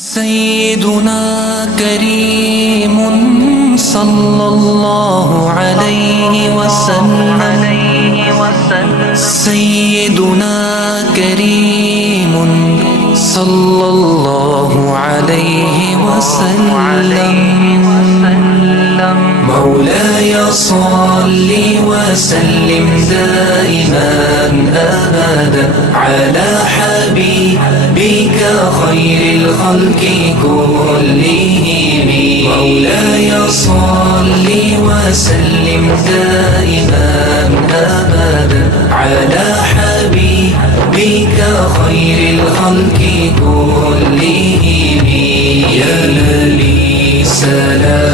سيدنا كريم صلى الله عليه وسلم. سيدنا كريم صلى الله عليه وسلم. مولاي صل وسلم دائما أبدا على حبيبك خير الخلق كلهم. مولاي صل وسلم دائما أبدا على حبيبك خير الخلق كلهم. يا نبي سلام